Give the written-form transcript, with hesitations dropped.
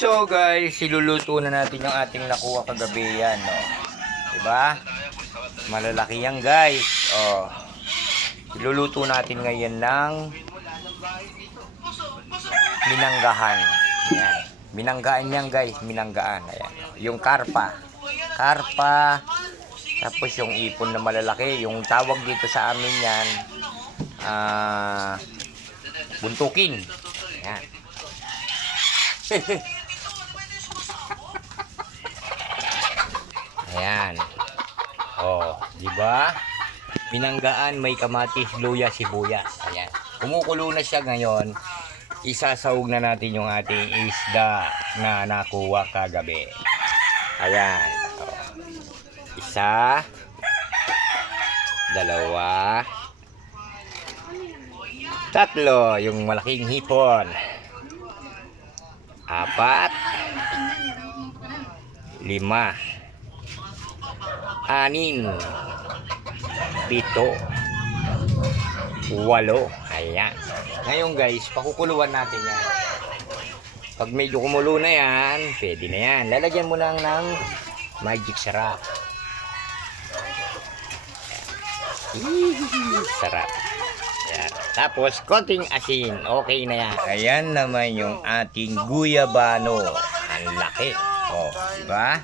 So guys, iluluto na natin yung ating nakuha kagabi yan, no. Diba? Malalaki yan guys. Oh. Iluluto natin ngayon ng minanggahan. Yan. Minanggaan yan guys, minanggaan. Ayan. Yung karpa. Karpa. Tapos yung ipon na malalaki, yung tawag dito sa amin yan, buntukin. Ayan. Ayan. Oh, di ba? Minanggaan, may kamatis, luya, sibuyas. Ayan. Kumukulo na siya ngayon. Isasawog na natin yung ating isda na nakuha kagabi. Ayan. Oh. Isa, dalawa, tatlo, yung malaking hipon. Apat, lima, anim, pito, walo. Ayan. Ngayon guys, pakukuluan natin yan. Pag medyo kumulo na yan, pwede na yan. Lalagyan mo lang ng magic sarap. Sarap. Ayan. Tapos, konting asin. Okay na yan. Ayan naman yung ating guyabano. Ang laki. Oh, diba?